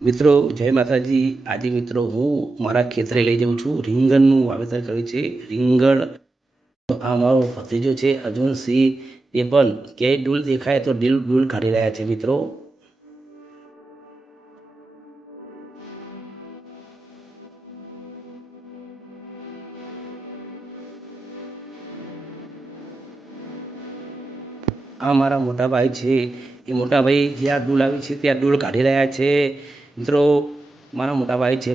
મિત્રો જય માતાજી. આજે મિત્રો હું મારા ખેતરે લઈ જાઉં છું. રીંગણનું વાવેતર કર્યું છે. રીંગણ આ મારો ભત્રીજો છે અર્જુનસિંહ. તે પણ ક્યાંય ડૂલ દેખાય તો ડીલ ડૂલ કાઢી રહ્યા છે મિત્રો. આ મારા મોટા ભાઈ છે. એ મોટા ભાઈ જ્યાં ડૂલ આવી છે ત્યાં ડૂલ કાઢી રહ્યા છે મિત્રો. મારા મોટા ભાઈ છે